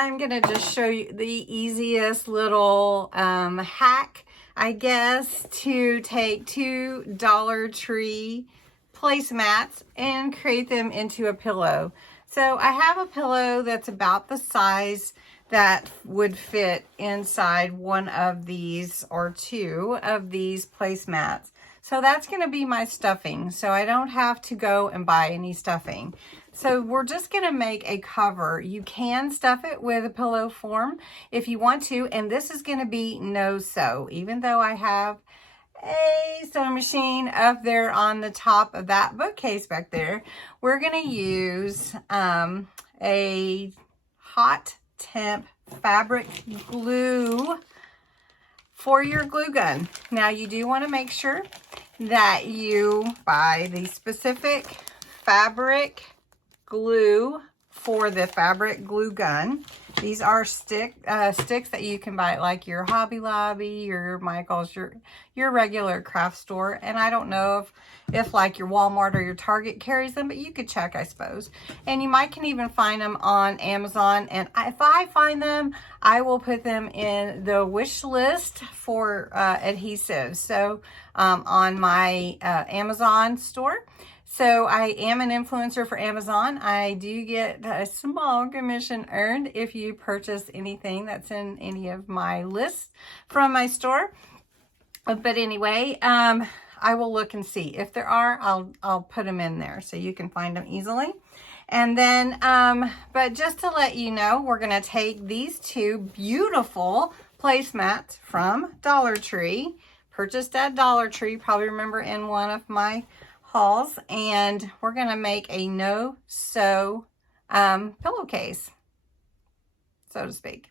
I'm gonna just show you the easiest little hack, I guess, to take 2 Dollar Tree placemats and create them into a pillow. So I have a pillow that's about the size that would fit inside one of these or 2 of these placemats. So that's going to be my stuffing. So I don't have to go and buy any stuffing. So we're just going to make a cover. You can stuff it with a pillow form if you want to. And this is going to be no sew. Even though I have a sewing machine up there on the top of that bookcase back there, we're going to use a hot temp fabric glue for your glue gun. Now you do want to make sure that you buy the specific fabric glue for the fabric glue gun. These are sticks that you can buy at like your Hobby Lobby, your Michael's, your regular craft store. And I don't know if like your Walmart or your Target carries them, but you could check, I suppose. And you can even find them on Amazon. And if I find them, I will put them in the wish list for adhesives. So on my Amazon store. So I am an influencer for Amazon. I do get a small commission earned if you purchase anything that's in any of my lists from my store. But anyway, I will look and see. If there are, I'll put them in there so you can find them easily. And then, but just to let you know, we're going to take these 2 beautiful placemats from Dollar Tree, purchased at Dollar Tree, probably remember in one of my hauls, and we're going to make a no-sew pillowcase, so to speak.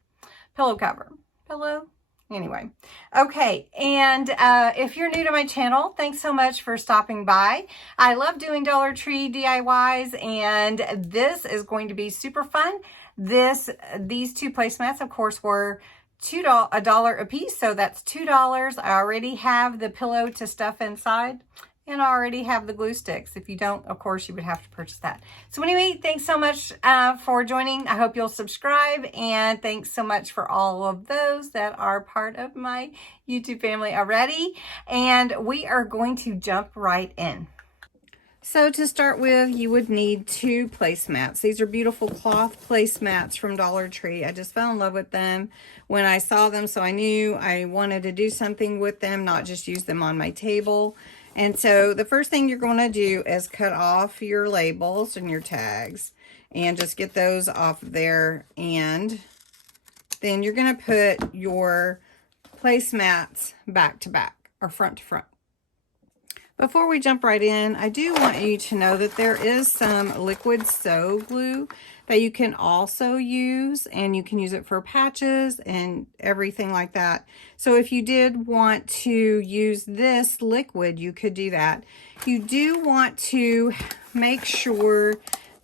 Pillow cover. Pillow? Anyway. Okay, and if you're new to my channel, thanks so much for stopping by. I love doing Dollar Tree DIYs, and this is going to be super fun. These 2 placemats, of course, were $1 a piece, so that's $2. I already have the pillow to stuff inside. And I already have the glue sticks. If you don't, of course, you would have to purchase that. So anyway, thanks so much for joining. I hope you'll subscribe. And thanks so much for all of those that are part of my YouTube family already. And we are going to jump right in. So to start with, you would need 2 placemats. These are beautiful cloth placemats from Dollar Tree. I just fell in love with them when I saw them. So I knew I wanted to do something with them, not just use them on my table. And so the first thing you're going to do is cut off your labels and your tags and just get those off there. And then you're going to put your placemats back to back or front to front. Before we jump right in, I do want you to know that there is some liquid sew glue that you can also use, and you can use it for patches and everything like that. So if you did want to use this liquid, you could do that. You do want to make sure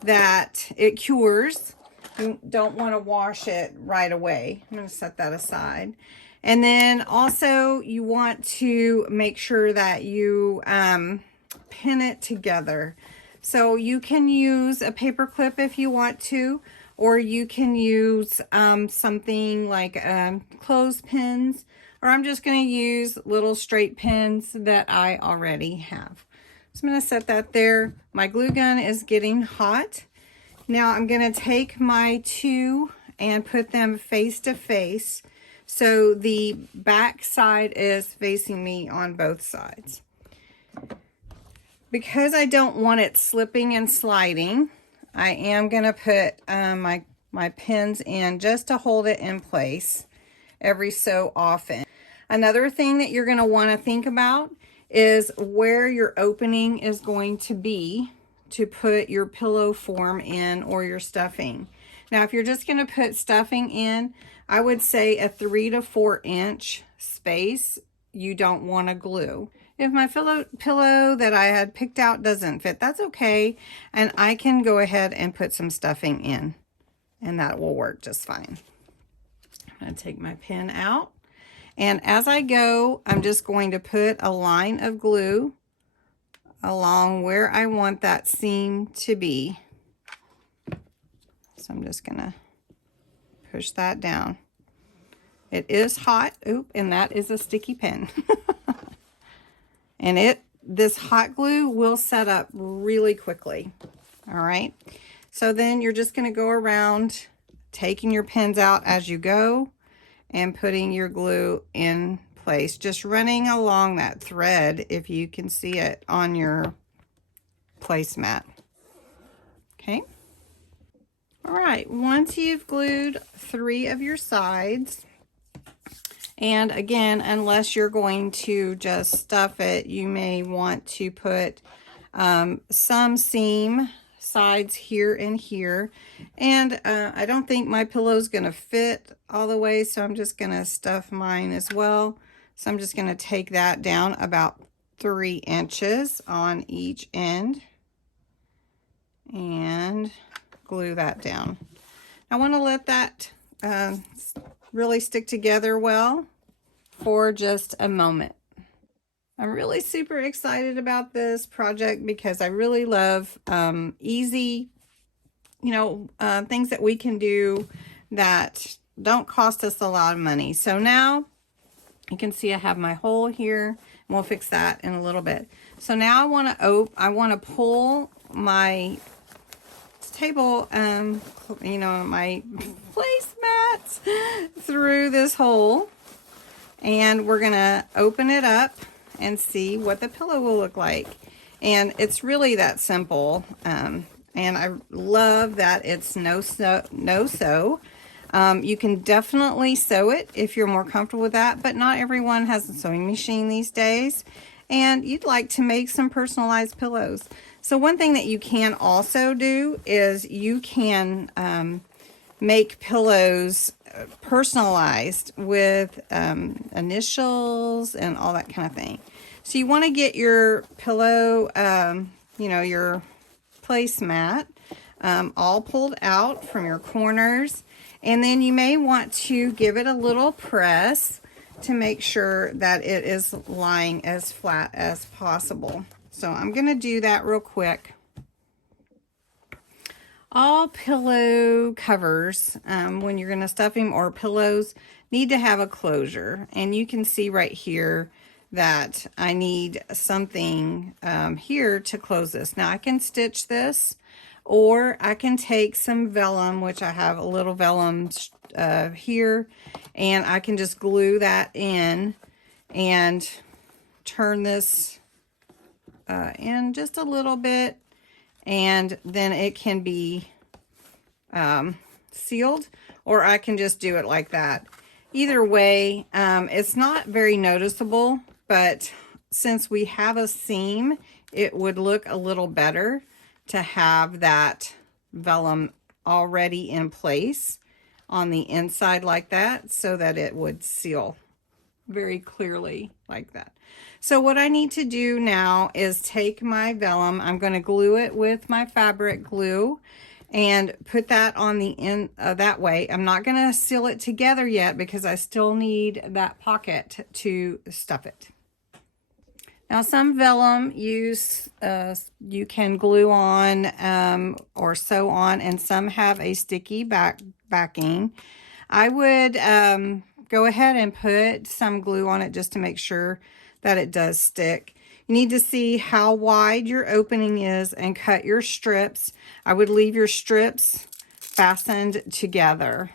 that it cures. You don't want to wash it right away. I'm going to set that aside. And then also you want to make sure that you pin it together. So you can use a paper clip if you want to, or you can use something like clothespins, or I'm just going to use little straight pins that I already have. So I'm going to set that there. My glue gun is getting hot. Now I'm going to take my 2 and put them face to face. So the back side is facing me on both sides. Because I don't want it slipping and sliding, I am going to put my pins in just to hold it in place every so often. Another thing that you're going to want to think about is where your opening is going to be to put your pillow form in or your stuffing. Now, if you're just going to put stuffing in, I would say a 3 to 4 inch space you don't want to glue. If my pillow that I had picked out doesn't fit, that's okay. And I can go ahead and put some stuffing in, and that will work just fine. I'm going to take my pin out. And as I go, I'm just going to put a line of glue along where I want that seam to be. So I'm just going to push that down. It is hot. Oop, and that is a sticky pen. And this hot glue will set up really quickly. All right. So then you're just going to go around taking your pins out as you go and putting your glue in place. Just running along that thread if you can see it on your placemat. Okay. All right. Once you've glued 3 of your sides, and again, unless you're going to just stuff it, you may want to put some seam sides here and here. And I don't think my pillow is going to fit all the way, so I'm just going to stuff mine as well. So I'm just going to take that down about 3 inches on each end and glue that down. I want to let that really stick together well for just a moment. I'm really super excited about this project because I really love easy, things that we can do that don't cost us a lot of money. So now you can see I have my hole here, and we'll fix that in a little bit. So now I want to pull my table, my placemats through this hole, and we're gonna open it up and see what the pillow will look like. And it's really that simple. And I love that it's no sew. You can definitely sew it if you're more comfortable with that, but not everyone has a sewing machine these days. And you'd like to make some personalized pillows. So one thing that you can also do is you can make pillows personalized with initials and all that kind of thing. So you want to get your pillow, your placemat all pulled out from your corners, and then you may want to give it a little press to make sure that it is lying as flat as possible. So I'm going to do that real quick. All pillow covers, when you're going to stuff them, or pillows, need to have a closure. And you can see right here that I need something here to close this. Now I can stitch this, or I can take some vellum, which I have a little vellum here, and I can just glue that in and turn this in just a little bit, and then it can be sealed, or I can just do it like that. Either way, it's not very noticeable, but since we have a seam, it would look a little better to have that vellum already in place on the inside like that, so that it would seal very clearly like that. So what I need to do now is take my vellum, I'm going to glue it with my fabric glue and put that on the end that way. I'm not going to seal it together yet because I still need that pocket to stuff it. Now some vellum you can glue on or sew on, and some have a sticky backing. I would go ahead and put some glue on it just to make sure that it does stick. You need to see how wide your opening is and cut your strips. I would leave your strips fastened together,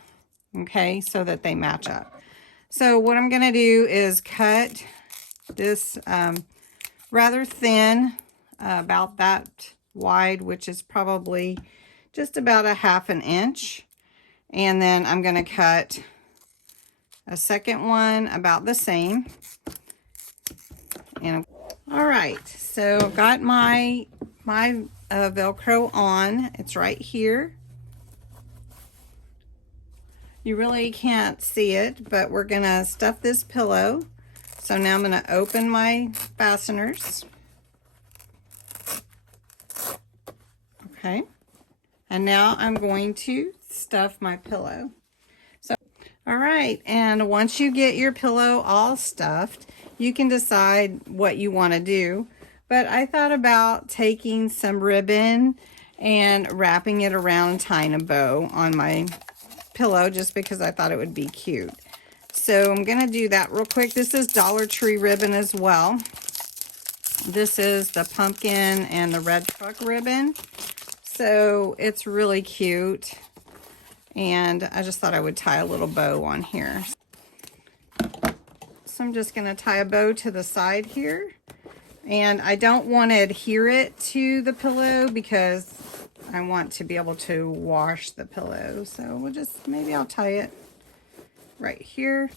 okay, so that they match up. So what I'm going to do is cut this rather thin, about that wide, which is probably just about a 1/2 inch. And then I'm going to cut a second one about the same. And all right, so I've got my Velcro on. It's right here. You really can't see it, but we're gonna stuff this pillow. So now I'm gonna open my fasteners. Okay, and now I'm going to stuff my pillow. So, all right, and once you get your pillow all stuffed, you can decide what you want to do. But I thought about taking some ribbon and wrapping it around, tying a bow on my pillow just because I thought it would be cute. So I'm going to do that real quick. This is Dollar Tree ribbon as well. This is the pumpkin and the red truck ribbon. So it's really cute. And I just thought I would tie a little bow on here. So I'm just going to tie a bow to the side here. And I don't want to adhere it to the pillow because I want to be able to wash the pillow. So we'll just, maybe I'll tie it right here.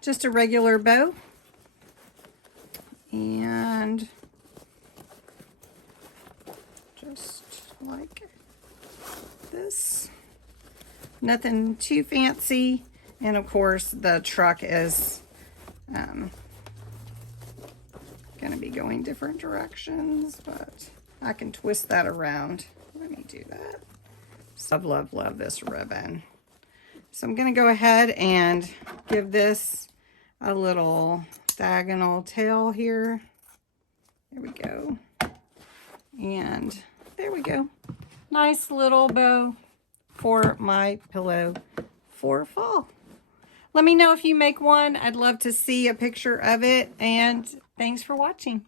Just a regular bow. And just like this. Nothing too fancy. And of course the truck is going to be going different directions, but I can twist that around. Let me do that. So love, love this ribbon. So I'm going to go ahead and give this a little diagonal tail here. There we go. And there we go. Nice little bow for my pillow for fall. Let me know if you make one. I'd love to see a picture of it. And thanks for watching.